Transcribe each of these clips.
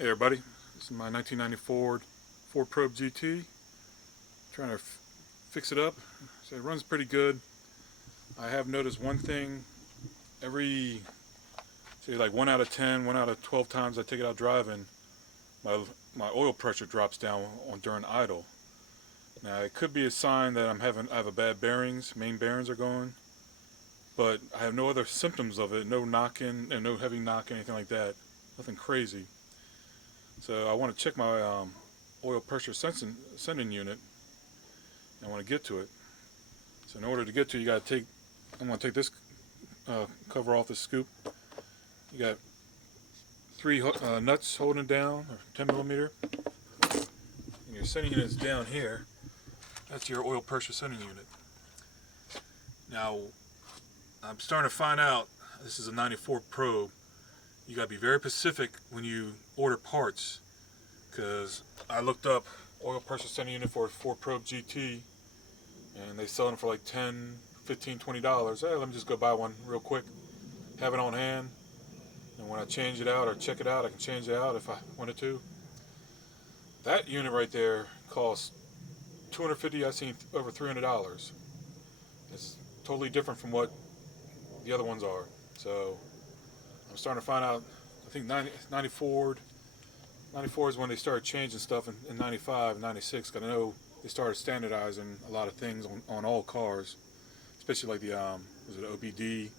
Hey everybody, this is my 1994 Ford Probe GT. Trying to fix it up. So it runs pretty good. I have noticed one thing every, say like 1 out of 10, 1 out of 12 times I take it out driving, my my oil pressure drops down during idle. Now it could be a sign that I have a bad bearings, main bearings are going, but I have no other symptoms of it, no knocking and no heavy knock, anything like that, nothing crazy. So I want to check my oil pressure sending unit. I want to get to it. So in order to get to it, I'm going to take this cover off the scoop. You got three nuts holding it down, or 10 millimeter. And your sending unit is down here. That's your oil pressure sending unit. Now, I'm starting to find out, this is a 94 probe. You got to be very specific when you order parts, because I looked up oil pressure sending unit for a Ford Probe GT, and they sell them for like $10, $15, $20. Hey, let me just go buy one real quick, have it on hand, and when I change it out or check it out, I can change it out if I wanted to. That unit right there costs $250. I've seen over $300. It's totally different from what the other ones are. So I'm starting to find out. I think 94 is when they started changing stuff in 95, 96. Because I know they started standardizing a lot of things on all cars, especially like the was it OBD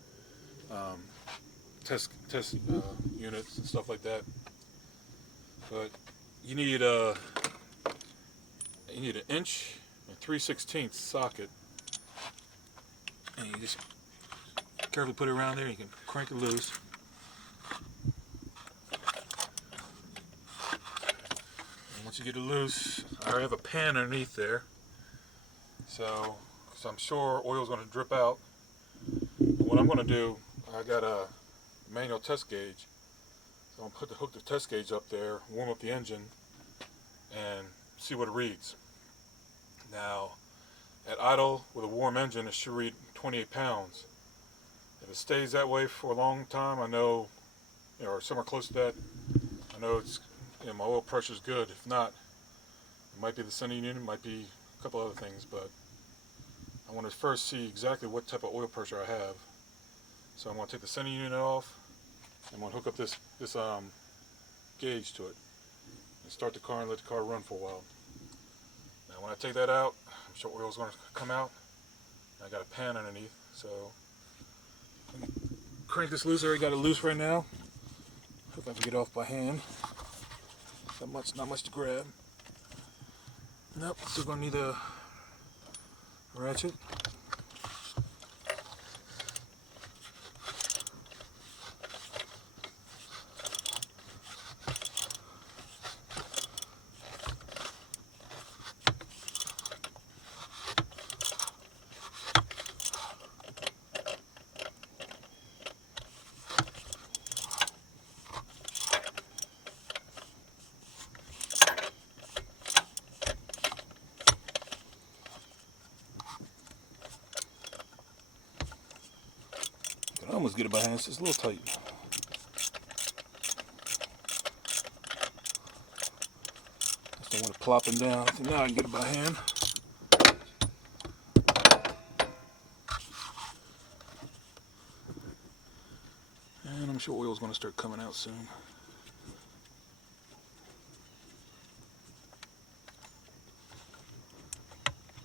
test units and stuff like that. But you need an inch and 3/16 socket, and you just carefully put it around there. You can crank it loose. And once you get it loose, I already have a pan underneath there, so because I'm sure oil is going to drip out. What I'm going to do, I got a manual test gauge, so I'm going to hook the test gauge up there, warm up the engine, and see what it reads. Now, at idle with a warm engine, it should read 28 pounds. If it stays that way for a long time, I know, or somewhere close to that, I know my oil pressure is good. If not, it might be the sending unit, it might be a couple other things, but I want to first see exactly what type of oil pressure I have. So I'm going to take the sending unit off. I'm going to hook up this gauge to it and start the car and let the car run for a while. Now when I take that out, I'm sure oil is going to come out. I got a pan underneath, so crank this loose. I already got it loose right now. Hope I can get it off by hand. Not much to grab. Nope, still gonna need a ratchet. I almost get it by hand, it's just a little tight. Just don't want it plopping down. I think now I can get it by hand. And I'm sure oil's going to start coming out soon.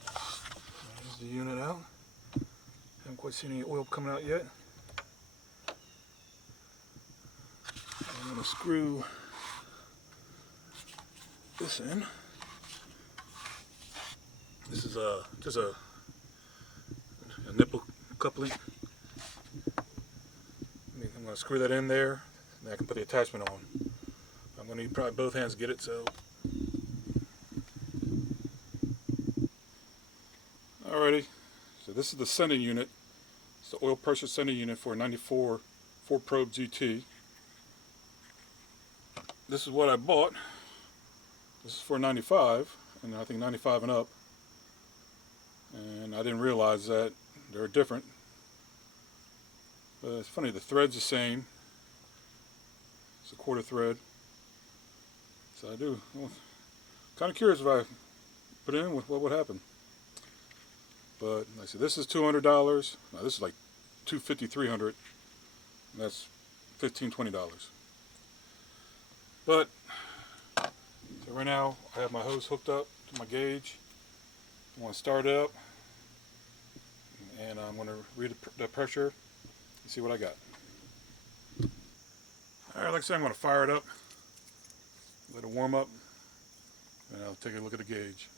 There's the unit out. Haven't quite seen any oil coming out yet. I'm going to screw this in. This is just a nipple coupling. I'm going to screw that in there, and I can put the attachment on. I'm going to need probably both hands to get it, so. Alrighty, so this is the sending unit. It's the oil pressure sending unit for a 94 Ford Probe GT. This is what I bought. This is for 95, and I think 95 and up. And I didn't realize that they're different. But it's funny, the thread's the same. It's a quarter thread. So I do. I'm kind of curious if I put in what would happen. But like I said, this is $200. Now this is like $250, $300. And that's $15, $20. But so right now I have my hose hooked up to my gauge. I want to start it up, and I'm going to read the pressure and see what I got. Alright, like I said, I'm going to fire it up, let it warm up, and I'll take a look at the gauge.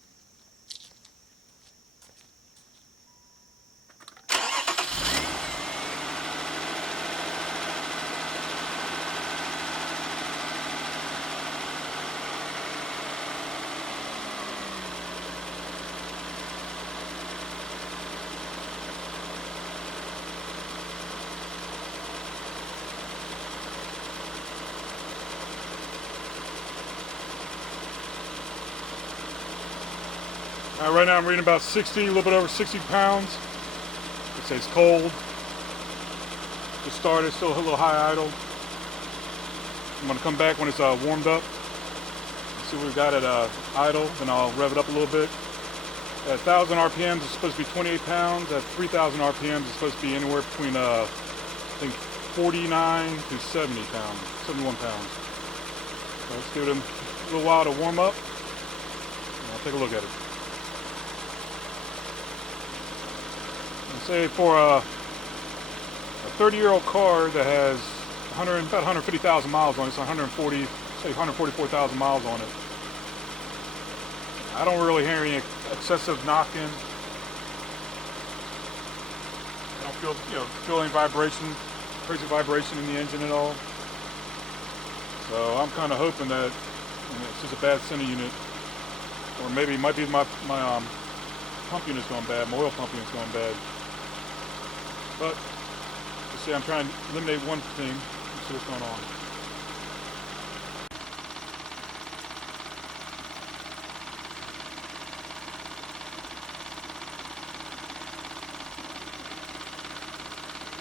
Right now I'm reading about 60, a little bit over 60 pounds. It says cold. Just started, still a little high idle. I'm going to come back when it's warmed up. See what we got at idle, then I'll rev it up a little bit. At 1,000 RPMs it's supposed to be 28 pounds. At 3,000 RPMs it's supposed to be anywhere between I think 49 to 70 pounds, 71 pounds. So let's give it a little while to warm up, and I'll take a look at it. Say for a 30-year-old car that has about 150,000 miles on it, so 144,000 miles on it. I don't really hear any excessive knocking. I don't feel any vibration, crazy vibration in the engine at all. So I'm kind of hoping that it's just a bad center unit, or maybe it might be my pump unit's going bad, my oil pump unit's going bad. But, you see, I'm trying to eliminate one thing and see what's going on.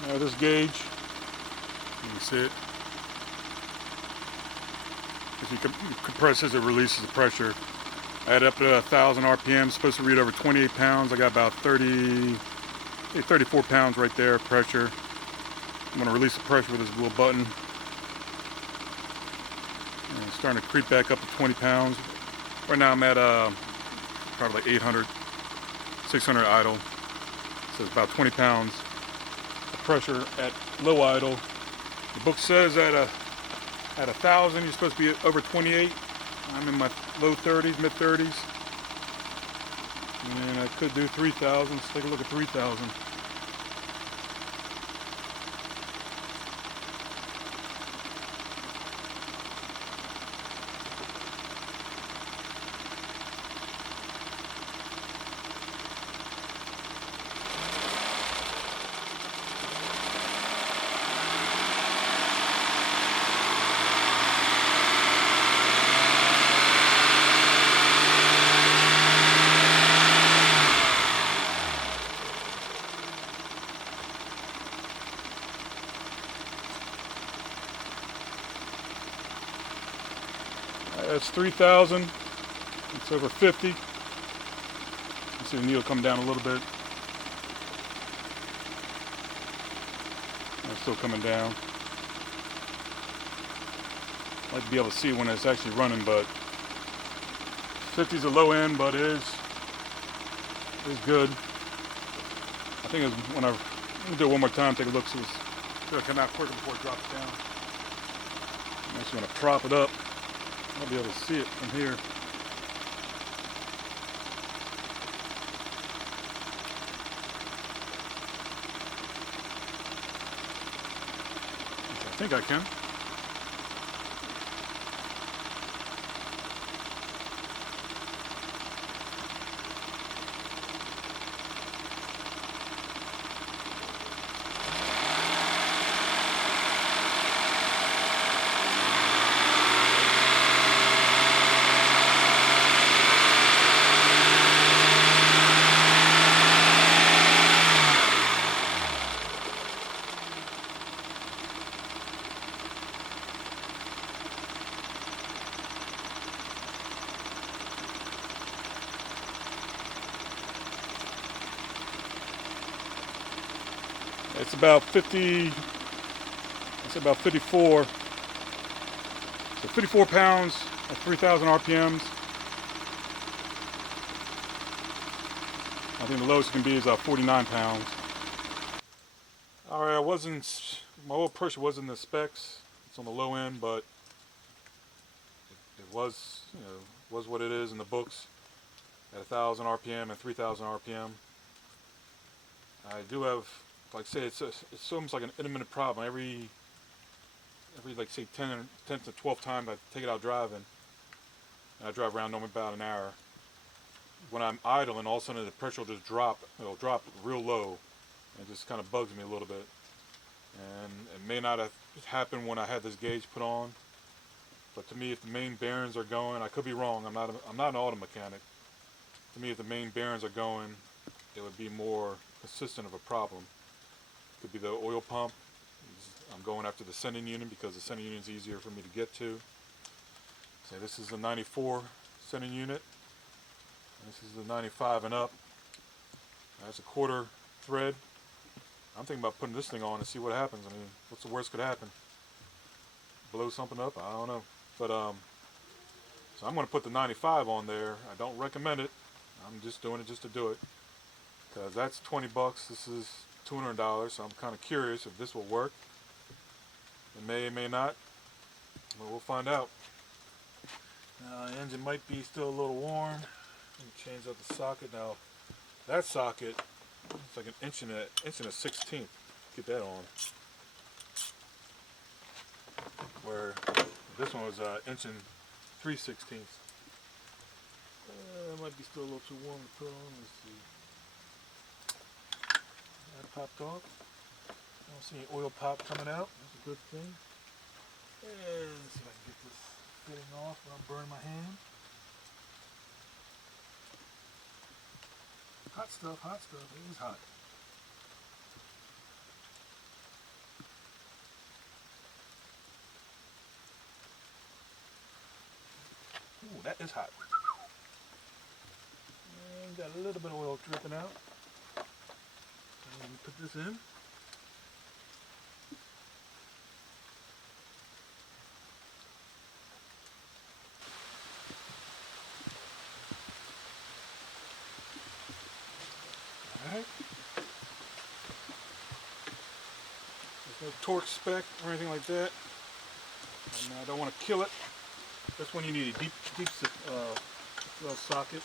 Now this gauge, you can see it. As you compresses, it releases the pressure. I had up to 1,000 RPM, supposed to read over 28 pounds. I got about 34 pounds right there, pressure. I'm going to release the pressure with this little button. And it's starting to creep back up to 20 pounds. Right now I'm at probably like 800, 600 idle. So it's about 20 pounds of pressure at low idle. The book says at 1,000 you're supposed to be over 28. I'm in my low 30s, mid 30s. And I could do 3,000. Let's take a look at 3,000. That's 3,000. It's over 50. You see the needle come down a little bit. And it's still coming down. I'd like to be able to see when it's actually running, but 50 is the low end, but it is good. I think it's when I'm gonna do it one more time, take a look, so it's gonna come out quicker before it drops down. I'm actually gonna prop it up. I'll be able to see it from here. I think I can. it's about 50, it's about 54. So 54 pounds at 3,000 RPMs. I think the lowest it can be is 49 pounds. Alright, my oil pressure wasn't the specs. It's on the low end, but it was, was what it is in the books at 1,000 RPM and 3,000 RPM. I do have, like I say, it's almost like an intermittent problem. Every like say 10 to 12 times I take it out driving, and I drive around normally about an hour. When I'm idling, all of a sudden the pressure will just drop. It'll drop real low, and it just kind of bugs me a little bit. And it may not have happened when I had this gauge put on, but to me, if the main bearings are going, I could be wrong. I'm not an auto mechanic. To me, if the main bearings are going, it would be more consistent of a problem. It could be the oil pump. I'm going after the sending unit because the sending unit is easier for me to get to. So this is the 94 sending unit. This is the 95 and up. That's a quarter thread. I'm thinking about putting this thing on and see what happens. I mean, what's the worst could happen? Blow something up? I don't know. But so I'm going to put the 95 on there. I don't recommend it. I'm just doing it just to do it, because that's $20. This is $200. So I'm kind of curious if this will work. It may, it may not, but we'll find out. Now the engine might be still a little warm. Let me change out the socket. Now that socket, it's like an inch and a 16th. Get that on. Where this one was inch and 3/16. It might be still a little too warm to put on. Let's see. That popped off. I don't see any oil pop coming out. That's a good thing. And let's see if I can get this fitting off without burning my hand. Hot stuff, hot stuff. It is hot. Ooh, that is hot. And got a little bit of oil dripping out. Let me put this in. Alright. There's no torque spec or anything like that. And I don't want to kill it. This one you need a deep well socket.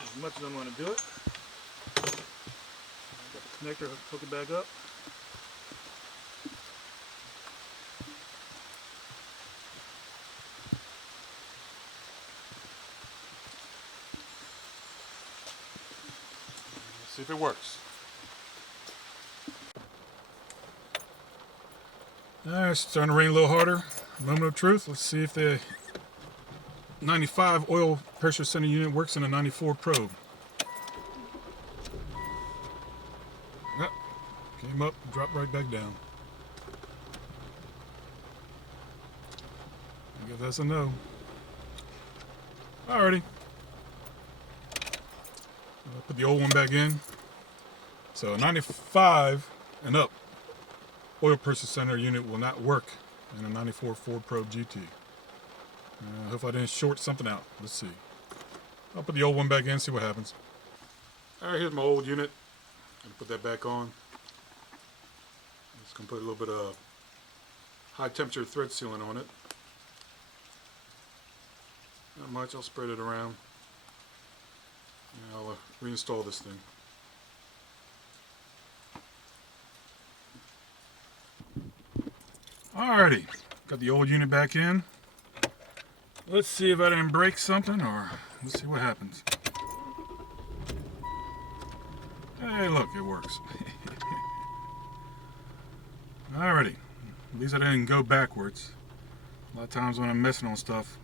As much as I'm going to do it. Got the connector, hook it back up. Let's see if it works. Alright, it's starting to rain a little harder. Moment of truth. Let's see if the 95 oil pressure sending unit works in a 94 probe. Yep. Came up, dropped right back down. I guess that's a no. Alrighty. I'll put the old one back in. So 95 and up oil pressure center unit will not work in a 94 Ford Probe GT. Hopefully I didn't short something out. Let's see. I'll put the old one back in, see what happens. Alright, here's my old unit. I'll put that back on. Gonna put a little bit of high temperature thread sealant on it. Not much, I'll spread it around. And I'll reinstall this thing. Alrighty, got the old unit back in. Let's see if I didn't break something, or let's see what happens. Hey, look, it works. Alrighty, at least I didn't go backwards. A lot of times when I'm messing on stuff,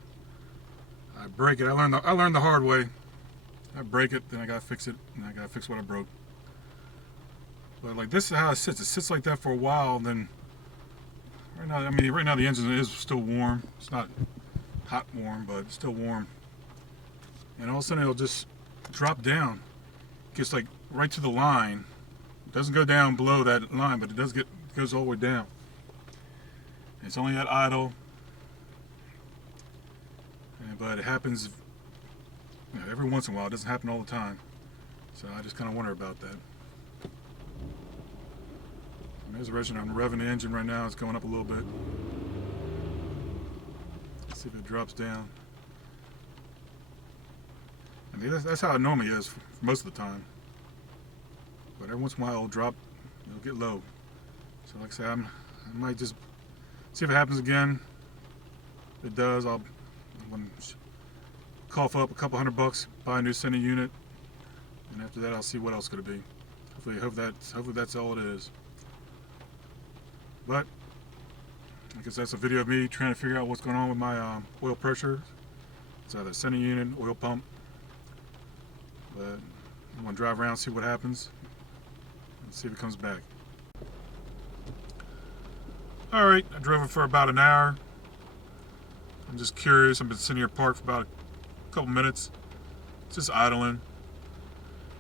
I break it. I learned the hard way. I break it, then I gotta fix it, and I gotta fix what I broke. But like this is how it sits. It sits like that for a while, and then right now the engine is still warm. It's not hot warm, but it's still warm. And all of a sudden it'll just drop down. It gets like right to the line. It doesn't go down below that line, but it goes all the way down. It's only at idle, but it happens every once in a while. It doesn't happen all the time. So I just kind of wonder about that. There's the register. I'm revving the engine right now. It's going up a little bit. Let's see if it drops down. I mean, that's how it normally is for most of the time. But every once in a while it'll drop, it'll get low. So like I say, I might just see if it happens again. If it does, I'm going to cough up a couple $100, buy a new center unit, and after that I'll see what else it's going to be. Hopefully that's all it is. But I guess that's a video of me trying to figure out what's going on with my oil pressure. It's either center unit, oil pump. But I'm going to drive around, see what happens, and see if it comes back. Alright, I drove it for about an hour. I'm just curious. I've been sitting here parked for about a couple minutes, just idling.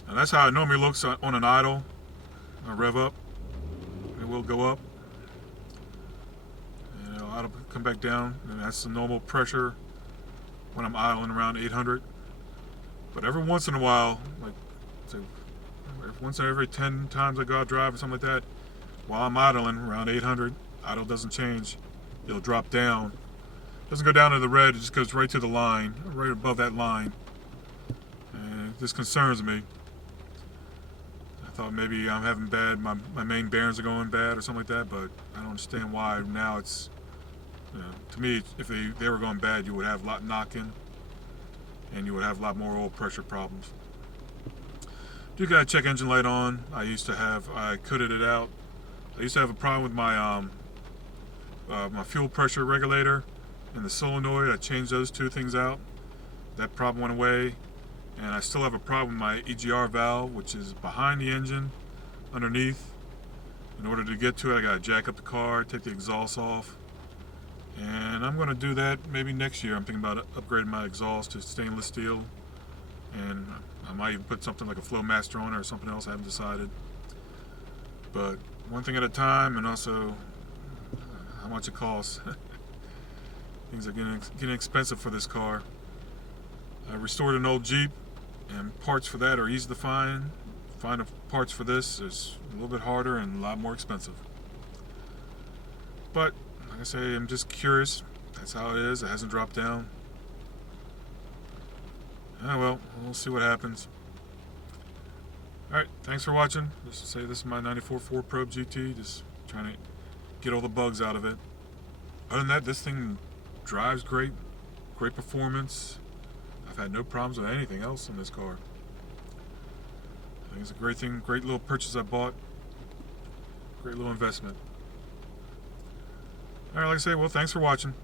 And that's how it normally looks on an idle. I rev up, it will go up. And it'll idle, come back down, and that's the normal pressure when I'm idling around 800. But every once in a while, like once every 10 times I go out driving, something like that, while I'm idling around 800, idle doesn't change. It'll drop down. It doesn't go down to the red, it just goes right to the line, right above that line. And this concerns me. I thought maybe I'm having my main bearings are going bad or something like that, but I don't understand why now it's, to me, if they were going bad, you would have a lot knocking, and you would have a lot more oil pressure problems. Do got a check engine light on. I cutted it out. I used to have a problem with my my fuel pressure regulator and the solenoid. I changed those two things out. That problem went away, and I still have a problem with my EGR valve, which is behind the engine, underneath. In order to get to it, I gotta jack up the car, take the exhaust off, and I'm gonna do that maybe next year. I'm thinking about upgrading my exhaust to stainless steel, and I might even put something like a Flowmaster on it or something else. I haven't decided, but one thing at a time, and also how much it costs. Things are getting expensive for this car. I restored an old Jeep, and parts for that are easy to find. Finding parts for this is a little bit harder and a lot more expensive. But like I say, I'm just curious. That's how it is. It hasn't dropped down. Well, we'll see what happens. Alright, thanks for watching. Just to say, this is my 94 Ford Probe GT. Just trying to get all the bugs out of it. Other than that, this thing drives great. Great performance. I've had no problems with anything else in this car. I think it's a great thing, great little purchase I bought. Great little investment. Alright, like I say, well, thanks for watching.